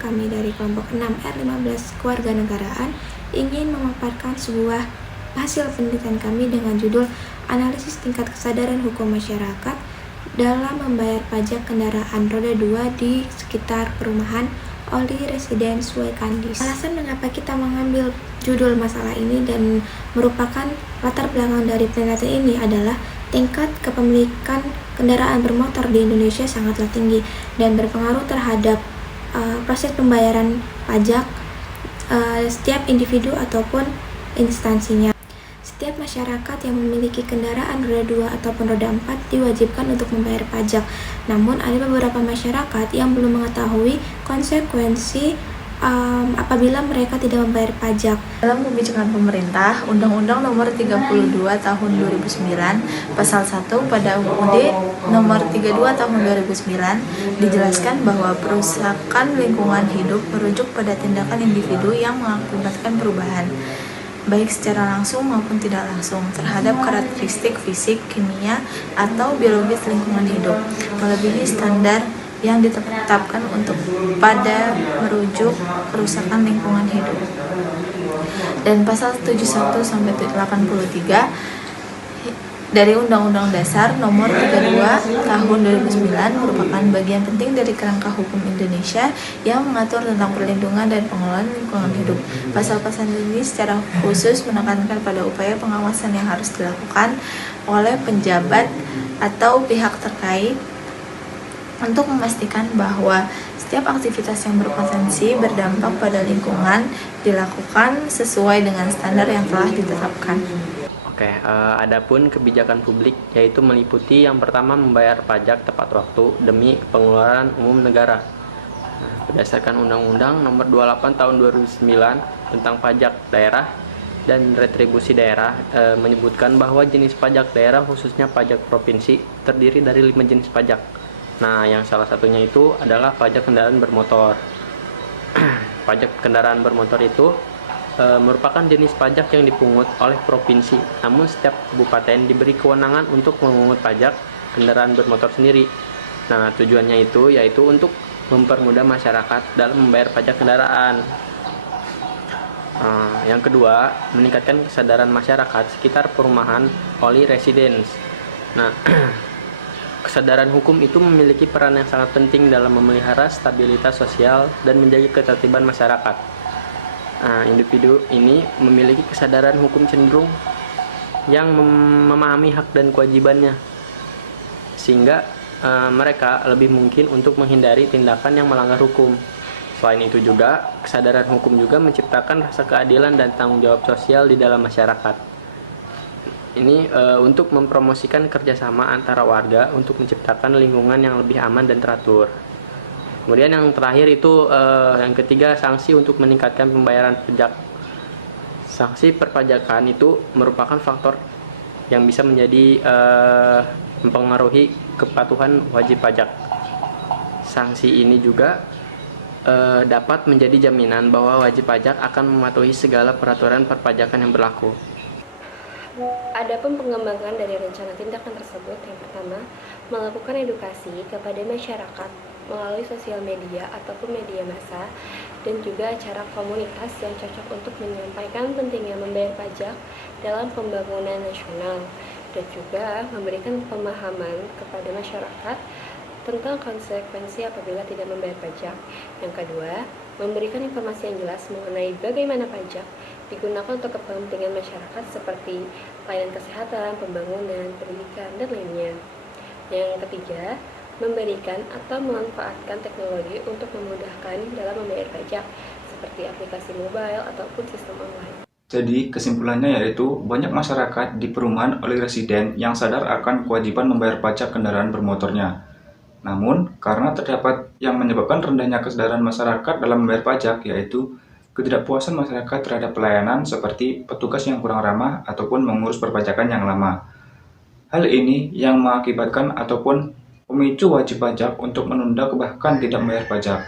kami dari kelompok 6R15 Kewarganegaraan ingin memaparkan sebuah hasil penelitian kami dengan judul Analisis Tingkat Kesadaran Hukum Masyarakat dalam Membayar Pajak Kendaraan Roda 2 di Sekitar Perumahan oleh Residen Suekandis. Alasan mengapa kita mengambil judul masalah ini dan merupakan latar belakang dari penelitian ini adalah tingkat kepemilikan kendaraan bermotor di Indonesia sangatlah tinggi dan berpengaruh terhadap proses pembayaran pajak setiap individu ataupun instansinya. Setiap masyarakat yang memiliki kendaraan roda 2 ataupun roda 4 diwajibkan untuk membayar pajak. Namun ada beberapa masyarakat yang belum mengetahui konsekuensi apabila mereka tidak membayar pajak. Dalam kebijakan pemerintah, Undang-Undang Nomor 32 Tahun 2009, Pasal 1 pada UUD Nomor 32 Tahun 2009 dijelaskan bahwa perusakan lingkungan hidup merujuk pada tindakan individu yang mengakibatkan perubahan, baik secara langsung maupun tidak langsung, terhadap karakteristik fisik, kimia, atau biologis lingkungan hidup, melebihi standar yang ditetapkan untuk pada merujuk kerusakan lingkungan hidup. Dan pasal 71 sampai 83 dari Undang-Undang Dasar Nomor 32 Tahun 2009 merupakan bagian penting dari kerangka hukum Indonesia yang mengatur tentang perlindungan dan pengelolaan lingkungan hidup. Pasal-pasal ini secara khusus menekankan pada upaya pengawasan yang harus dilakukan oleh penjabat atau pihak terkait untuk memastikan bahwa setiap aktivitas yang berpotensi berdampak pada lingkungan dilakukan sesuai dengan standar yang telah ditetapkan. Adapun kebijakan publik yaitu meliputi yang pertama membayar pajak tepat waktu demi pengeluaran umum negara. Berdasarkan Undang-Undang Nomor 28 Tahun 2009 tentang pajak daerah dan retribusi daerah menyebutkan bahwa jenis pajak daerah khususnya pajak provinsi terdiri dari 5 jenis pajak. Nah, yang salah satunya itu adalah pajak kendaraan bermotor. Pajak kendaraan bermotor itu merupakan jenis pajak yang dipungut oleh provinsi, namun setiap kabupaten diberi kewenangan untuk memungut pajak kendaraan bermotor sendiri. Nah, tujuannya itu yaitu untuk mempermudah masyarakat dalam membayar pajak kendaraan. Yang kedua, meningkatkan kesadaran masyarakat sekitar perumahan oleh residence. Nah, kesadaran hukum itu memiliki peran yang sangat penting dalam memelihara stabilitas sosial dan menjaga ketertiban masyarakat. Individu ini memiliki kesadaran hukum cenderung yang memahami hak dan kewajibannya, sehingga mereka lebih mungkin untuk menghindari tindakan yang melanggar hukum. Selain itu juga, kesadaran hukum juga menciptakan rasa keadilan dan tanggung jawab sosial di dalam masyarakat. Ini untuk mempromosikan kerjasama antara warga untuk menciptakan lingkungan yang lebih aman dan teratur. Kemudian yang terakhir itu yang ketiga, sanksi untuk meningkatkan pembayaran pajak. Sanksi perpajakan itu merupakan faktor yang bisa menjadi mempengaruhi kepatuhan wajib pajak. Sanksi ini juga dapat menjadi jaminan bahwa wajib pajak akan mematuhi segala peraturan perpajakan yang berlaku. Adapun pengembangan dari rencana tindakan tersebut, yang pertama, melakukan edukasi kepada masyarakat melalui sosial media ataupun media massa dan juga acara komunitas yang cocok untuk menyampaikan pentingnya membayar pajak dalam pembangunan nasional dan juga memberikan pemahaman kepada masyarakat tentang konsekuensi apabila tidak membayar pajak. Yang kedua, memberikan informasi yang jelas mengenai bagaimana pajak digunakan untuk kepentingan masyarakat seperti pelayanan kesehatan, pembangunan, pendidikan, dan lainnya. Yang ketiga, memberikan atau memanfaatkan teknologi untuk memudahkan dalam membayar pajak seperti aplikasi mobile ataupun sistem online. Jadi kesimpulannya yaitu banyak masyarakat di perumahan oleh residen yang sadar akan kewajiban membayar pajak kendaraan bermotornya. Namun, karena terdapat yang menyebabkan rendahnya kesadaran masyarakat dalam membayar pajak, yaitu ketidakpuasan masyarakat terhadap pelayanan seperti petugas yang kurang ramah ataupun mengurus perpajakan yang lama. Hal ini yang mengakibatkan ataupun memicu wajib pajak untuk menunda bahkan tidak membayar pajak.